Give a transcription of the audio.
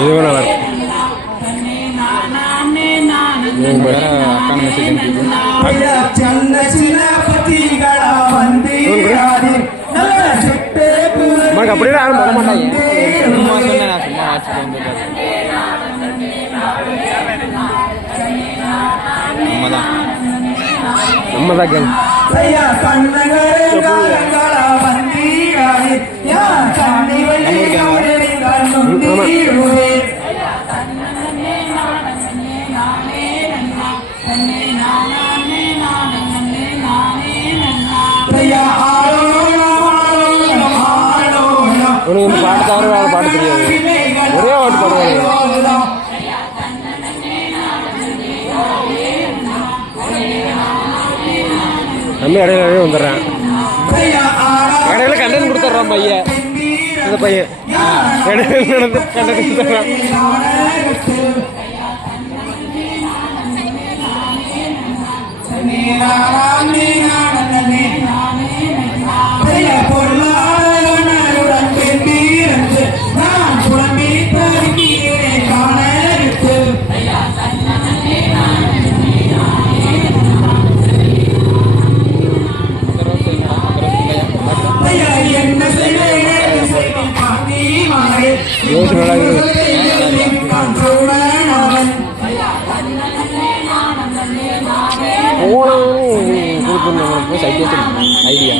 இதுவும் நல்லா இருக்கும். அக்கான மெசேஜ் அப்படியே யாரும் பண்ண மாட்டாங்க. நம்மதான் கேள்வி உனக்கு பாட்டு தவிர வேறு பாட்டு தெரியாது. ஒரே பாட்டு பாடுவாங்க. நம்ம இடையில வந்துடுறேன். இடையில கண்டென்ட் கொடுத்துட்றான் பையன். இந்த பையன் இடையில நடந்து கண்டென்ட் கொடுத்துட்றான். ஐடியா